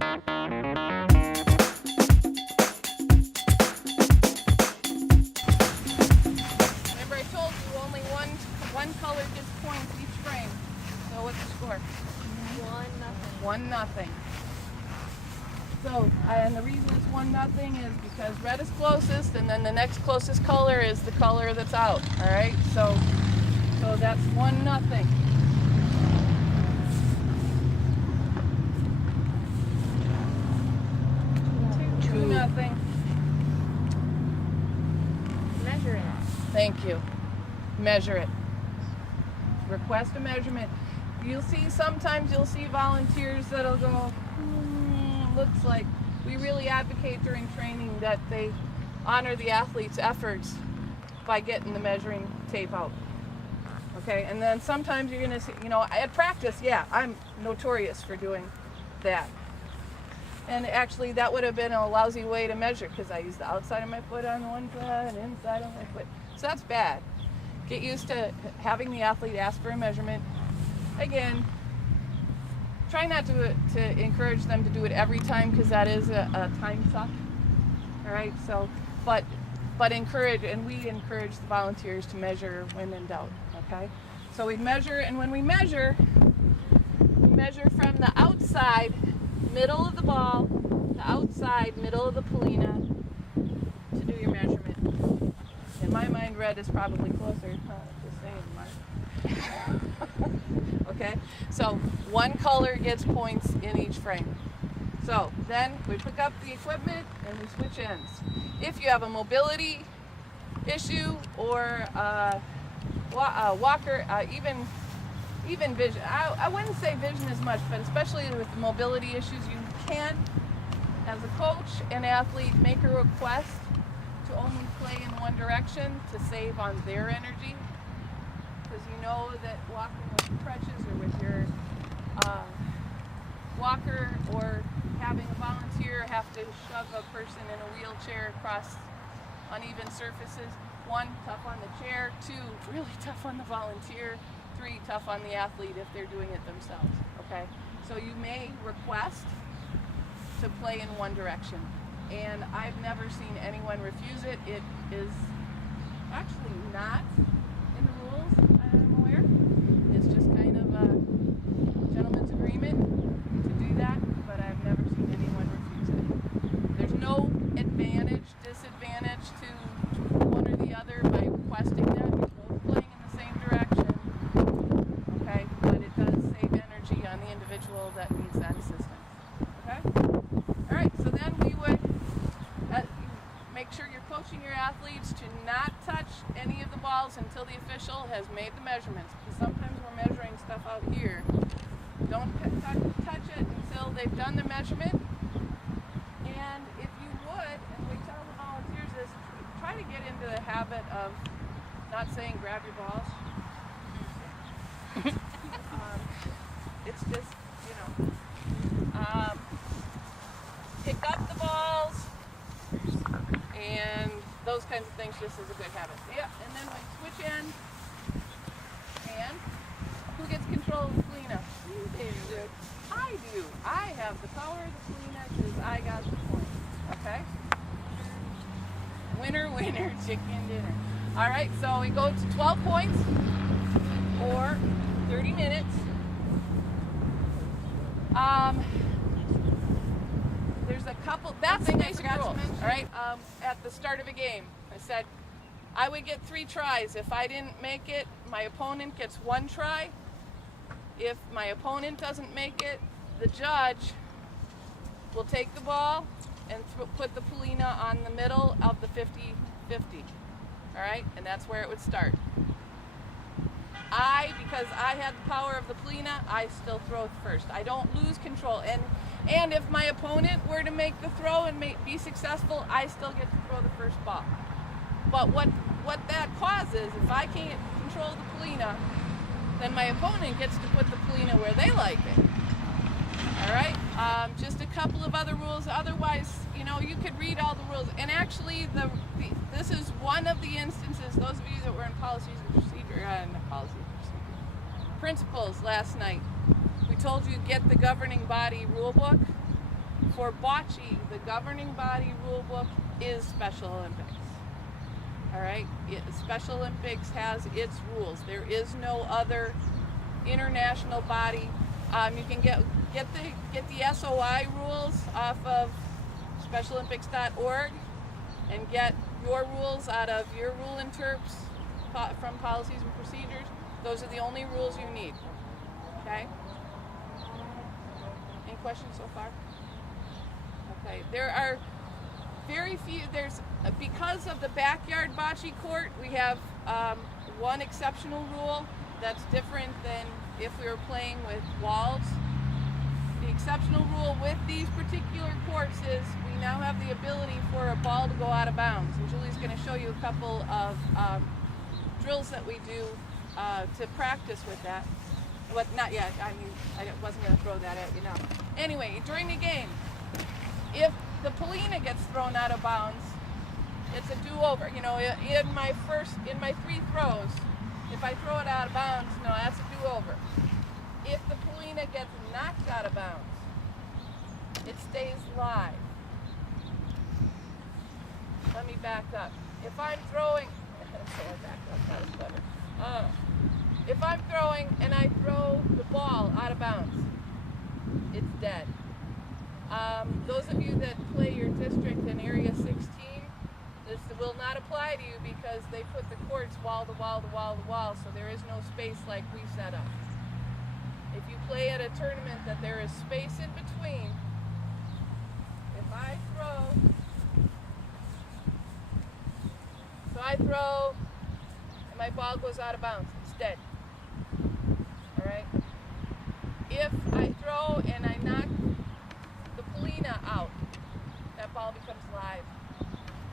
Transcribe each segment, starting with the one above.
Remember I told you only one color gets points each frame. So what's the score? 1-0. So, and the reason it's 1-0 is because red is closest, and then the next closest color is the color that's out. All right. So that's 1-0. 2-0. Measure it. Thank you. Measure it. Request a measurement. Sometimes you'll see volunteers that'll go, looks like. We really advocate during training that they honor the athlete's efforts by getting the measuring tape out. Okay, and then sometimes you're gonna see, at practice, yeah, I'm notorious for doing that. And actually that would have been a lousy way to measure because I use the outside of my foot on one foot and inside of my foot. So that's bad. Get used to having the athlete ask for a measurement. Again, try not to encourage them to do it every time because that is a time suck. All right, so, but encourage, and we encourage the volunteers to measure when in doubt, okay? So we measure, and when we measure from the outside, middle of the ball, the outside, middle of the polina to do your measurement. In my mind, red is probably closer, just saying, Mark. Okay, so one color gets points in each frame. So then we pick up the equipment and we switch ends. If you have a mobility issue or a walker, even vision, I wouldn't say vision as much, but especially with mobility issues, you can, as a coach and athlete, make a request to only play in one direction to save on their energy. Because you know that walking with crutches or with your walker or having a volunteer have to shove a person in a wheelchair across uneven surfaces. 1, tough on the chair. 2, really tough on the volunteer. 3, tough on the athlete if they're doing it themselves. Okay? So you may request to play in one direction. And I've never seen anyone refuse it. It is actually not in the rules, I'm aware. It's just kind of a gentleman's agreement to do that, but I've never seen anyone refuse it. There's no disadvantage to one or the other by requesting that. You're both playing in the same direction, okay? But it does save energy on the individual that needs that assistance, okay? All right, so then we would make sure you're coaching your athletes to not touch any of the balls until the official has made the measurements. Because sometimes we're measuring stuff out here. Don't touch it until they've done the measurement. And if you would, and we tell the volunteers this, try to get into the habit of not saying grab your balls. It's just, pick up the balls and those kinds of things just as a good habit. Yeah, and then we switch ends. And who gets control of the polina? You do. I do. I have the power of the polina because I got the point. Okay? Winner, winner, chicken dinner. All right, so we go to 12 points or 30 minutes. There's a couple, that's the basic rule, all right? At the start of a game, I said I would get 3 tries. If I didn't make it, my opponent gets 1 try. If my opponent doesn't make it, the judge will take the ball and put the polina on the middle of the 50-50, all right? And that's where it would start. Because I had the power of the polina, I still throw first. I don't lose control. And if my opponent were to make the throw and be successful, I still get to throw the first ball. But what that causes, if I can't control the polina, then my opponent gets to put the polina where they like it. All right? Just a couple of other rules. Otherwise, you could read all the rules. And actually, this is one of the instances, those of you that were in principles last night. We told you get the governing body rule book. for Bocce, the governing body rule book is Special Olympics. All right, Special Olympics has its rules. There is no other international body. You can get the SOI rules off of specialolympics.org and get your rules out of your rule interps from policies and procedures. Those are the only rules you need. Okay? Any questions so far? Okay, there are very few. Because of the backyard bocce court, we have one exceptional rule that's different than if we were playing with walls. The exceptional rule with these particular courts is we now have the ability for a ball to go out of bounds. And Julie's going to show you a couple of drills that we do to practice with that. But not yet. I mean, I wasn't going to throw that at you now. Anyway, during the game, if the Polina gets thrown out of bounds, it's a do-over. You know, in my 3 throws, if I throw it out of bounds, no, that's a do-over. If the Polina gets knocked out of bounds, it stays live. Let me back up. If I'm throwing, so I backed up, that was clever. If I'm throwing and I throw the ball out of bounds, it's dead. Those of you that play your district in Area 16, this will not apply to you because they put the courts wall to wall to wall to wall, so there is no space like we set up. If you play at a tournament that there is space in between, if I throw, and my ball goes out of bounds, it's dead. All right? If I throw and I knock the Polina out, that ball becomes live,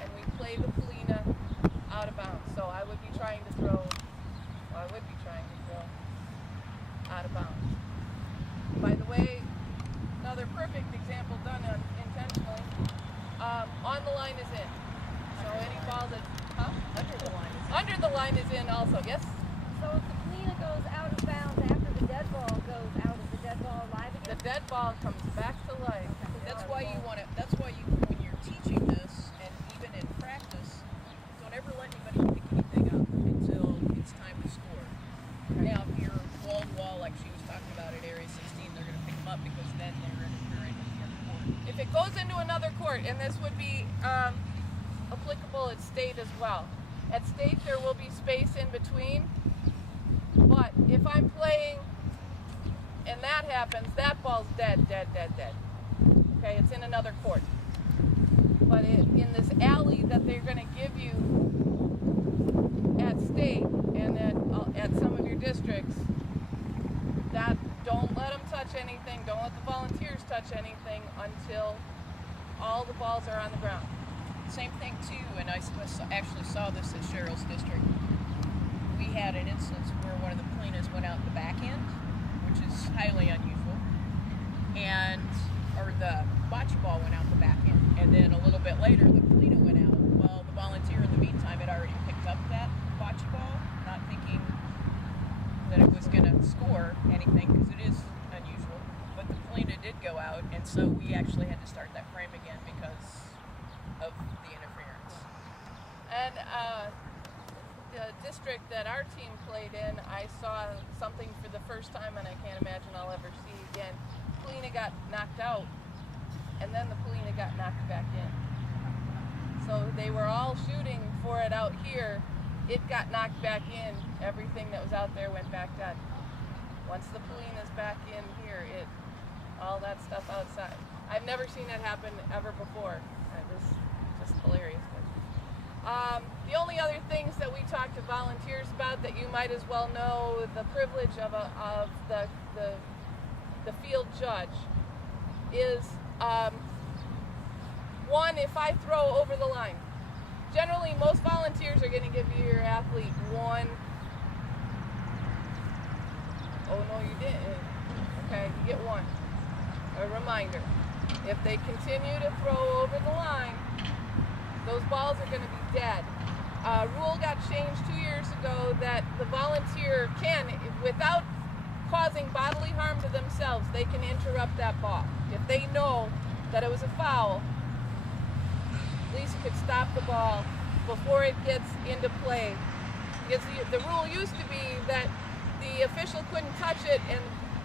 and we play the Polina out of bounds. So I would be trying to throw out of bounds. By the way, another perfect example done intentionally. On the line is in. So any ball that's under the line is in also. Yes? So if the Polina goes out of bounds after the dead ball goes out, is the dead ball alive again? The dead ball comes back to life. Okay. That's why you want to. That's why you, when you're teaching this, and even in practice, don't ever let anybody pick anything up until it's time to score. Now, if you're wall to wall, like she was talking about at Area 16, they're going to pick them up because then they're in your court. If it goes into another court, and this would be applicable at state as well. At state, there will be space in between, but if I'm playing and that happens, that ball's dead, dead, dead, dead. Okay, it's in another court. But in this alley that they're going to give you at state and at some of your districts, that don't let them touch anything, don't let the volunteers touch anything until all the balls are on the ground. Same thing too, and I actually saw this at Cheryl's district. We had an instance where one of the Polinas went out the back end, which is highly unusual, or the bocce ball went out the back end, and then a little bit later the Polina went out. Well, the volunteer in the meantime had already picked up that bocce ball, not thinking that it was going to score anything because it is unusual, but the Polina did go out, and so we actually had to start that frame again because of the interference. And the district that our team played in, I saw something for the first time, and I can't imagine I'll ever see again. Polina got knocked out, and then the Polina got knocked back in. So they were all shooting for it out here. It got knocked back in. Everything that was out there went back dead. Once the Polina's back in here, all that stuff outside. I've never seen that happen ever before. It was just hilarious. The only other things that we talk to volunteers about that you might as well know, the privilege of the field judge is one, if I throw over the line. Generally, most volunteers are going to give your athlete one. Oh no, you didn't. Okay, you get one. A reminder. If they continue to throw over the line, those balls are going to be dead. Rule got changed 2 years ago that the volunteer can, without causing bodily harm to themselves, they can interrupt that ball. If they know that it was a foul, Lisa could stop the ball before it gets into play. Because the rule used to be that the official couldn't touch it,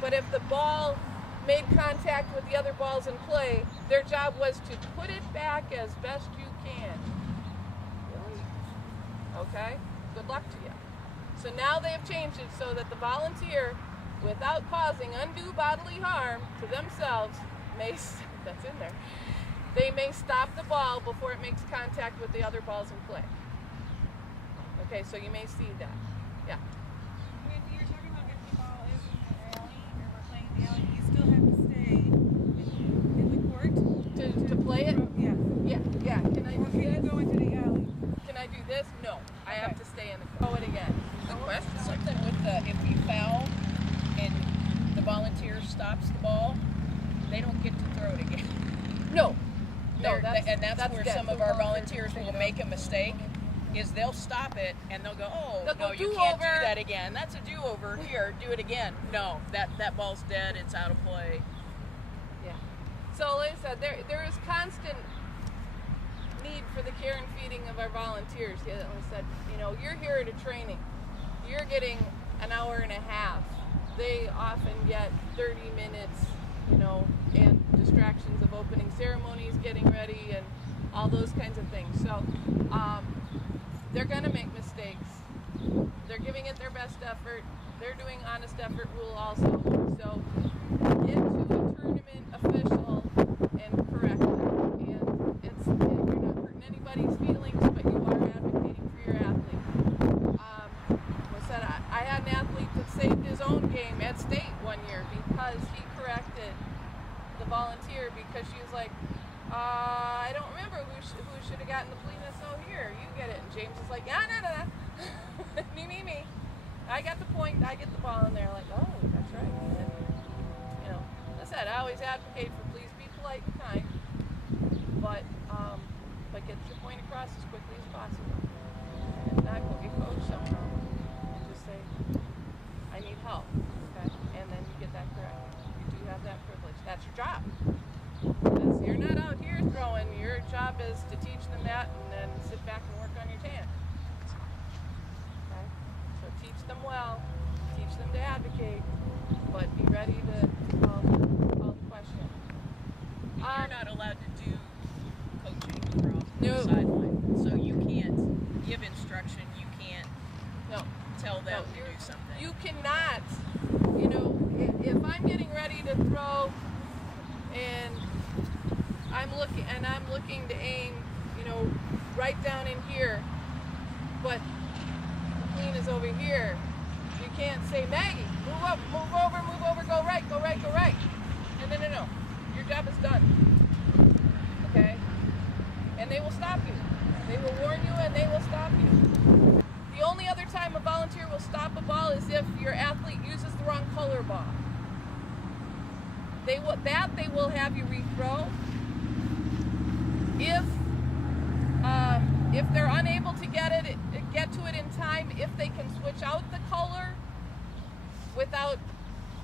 but if the ball made contact with the other balls in play, their job was to put it back as best you can. Really? Okay? Good luck to you. So now they have changed it so that the volunteer, without causing undue bodily harm to themselves, that's in there, they may stop the ball before it makes contact with the other balls in play. Okay, so you may see that. Yeah. When you're talking about if the ball is in the alley, or we're playing in the alley, you still have to stay in the court? To play it? Yeah. Yeah. Can I Or do can you this? go into the alley? Can I do this? No. I have Okay. to stay in the court. Throw it again. Good question. Something with if you foul and the volunteer stops the ball, they don't get to throw it again. No, That's where dead. some of our volunteers will make a mistake. Is they'll stop it and they'll go, They'll go, no, you can't do do-over. that again. That's a do-over. Here, do it again. No, that ball's dead. It's out of play. Yeah. So like I said, there is constant need for the care and feeding of our volunteers. Yeah, like I said, you're here at a training. You're getting an hour and a half. They often get 30 minutes, and distractions of opening ceremonies, getting ready, and all those kinds of things. So they're going to make mistakes. They're giving it their best effort. They're doing honest effort rule also. So get to a tournament official and correct it. And you're not hurting anybody's feelings, but you are advocating for your athlete. I had an athlete that saved his own game at state one year because he corrected the volunteer because she was like, I don't remember who should have gotten the Polina, so here, you get it. And James is like, no. me. I got the point, I get the ball in there. Like, oh, that's right. And, like I said, I always advocate for please be polite and kind, but get your point across as quickly as possible. And not go get coached somehow and just say, I need help, okay? And then you get that corrected. You do have that privilege. That's your job. Because you're not out here throwing. Your job is to teach them that and then sit back and work on your tan. Okay? So teach them well, teach them to advocate, but be ready to call the question. You're not allowed to do coaching from No. the sideline. So you can't give instruction. You can't tell them to do something. You cannot, if I'm getting ready to throw and I'm looking to aim, right down in here, but the queen is over here. You can't say, Maggie, move up, move over, go right. No. Your job is done. Okay? And they will stop you. They will warn you and they will stop you. The only other time a volunteer will stop a ball is if your athlete uses the wrong color ball. They will have you rethrow. If they're unable to get to it in time, if they can switch out the color without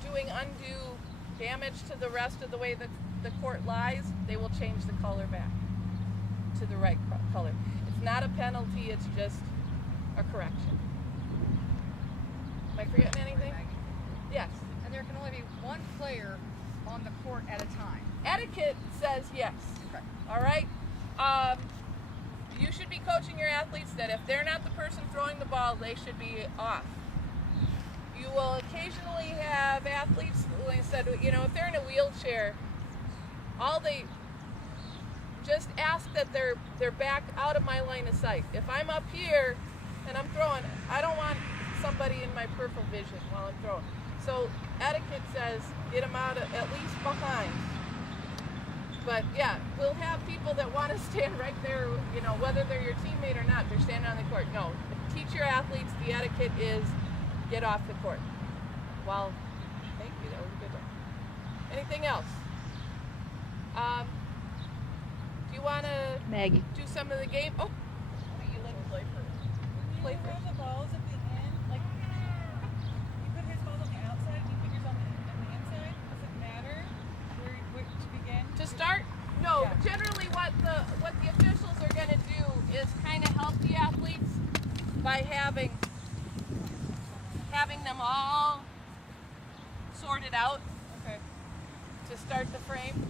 doing undue damage to the rest of the way the court lies, they will change the color back to the right color. It's not a penalty, it's just a correction. Am I forgetting anything? Yes. And there can only be one player on the court at a time. Etiquette says yes. Okay. All right? You should be coaching your athletes that if they're not the person throwing the ball, they should be off. You will occasionally have athletes, like I said, if they're in a wheelchair, just ask that they're back out of my line of sight. If I'm up here and I'm throwing, I don't want somebody in my peripheral vision while I'm throwing. So etiquette says get them out at least behind. But yeah, we'll have people that want to stand right there, whether they're your teammate or not, they're standing on the court. No, teach your athletes the etiquette is get off the court. Well, thank you, that was a good one. Anything else? Do you want to Maggie. do some of the game? Oh, You let them play first. play Throw first. the balls at the end, like you put his balls on the outside and you put yours on the inside. Does it matter where to begin? To start, So generally what the officials are going to do is kind of help the athletes by having them all sorted out Okay. to start the frame.